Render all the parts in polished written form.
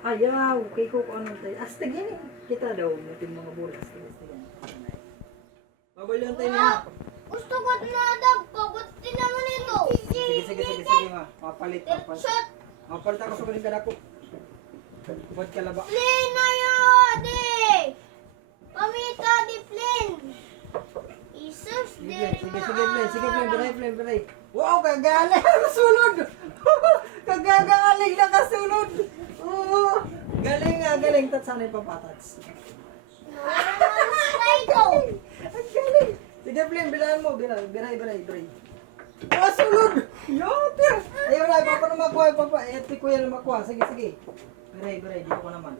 Ayaw, kay ko kung ano tayo. Astig yan eh. Kita daw, natin mga bola. Astig yan. Babaliwan tayo niya. Gusto ko na dab ko. Ba't naman ito? Sige ma. Mapalit. Shot. Mapalit ako sa kuling kadako. Ba't ka laba? Plin na di. Pamita di plin. Isus, Sige, Plin. Wow, kagaling nakasunod. Kagagaling nakasunod. Oo. Galing. Tatsanay papatats. Ang galing. Sige, Plin, bilahan mo. Biray. Nakasunod. Yote. Ayaw na, papa na makuha. Eti ko yan makuha. Sige. Biray. Dito ko naman.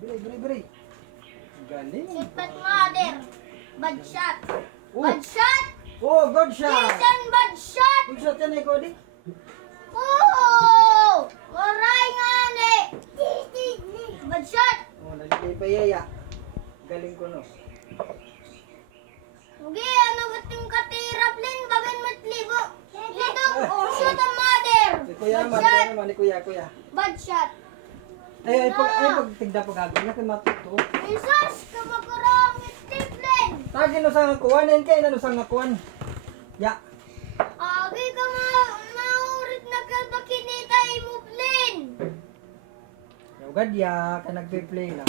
Biray. Galing. Sipat mother. Bad shot. Oh. Bad shot. Oh, good shot. Listen, bad shot. Good shot yan, Cody. Oh! Waray nga ni. Bad shot. Oh, nagigay pa yaya. Galing ko, no? Hindi, ano ba't yung katira, Plin? Bagay matlibo. Dito, oh, shoot ang mother. Ni Kuya Bad naman, shot. ni Kuya. Bad shot. Ay, pag tigda pag gagawin natin matuto. Jesus, kamakurang itim, Plin. Tagin no sa ngakuan, yan kayo na no sa ngakuan. Ya. Agi ka maurit na ka bakinita mo, Plin. Ugad ya, ka nagpe-play lang.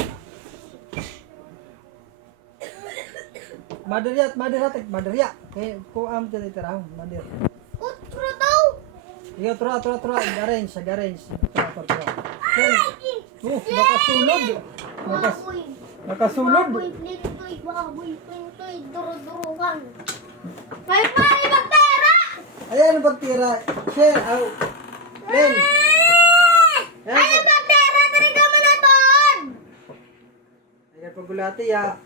Maderya. Kaya ko am titiraw, mader. Utro daw. Iyo, tura. Arrange. Tura. Nakasunod. Nakasunod. Baboy, Plin, toy, duro-duruhan. May magtera! Ayan, pagtira. Share, out. Len. Ano magtera? Tariga mo na doon! Ayan, pagulati ya.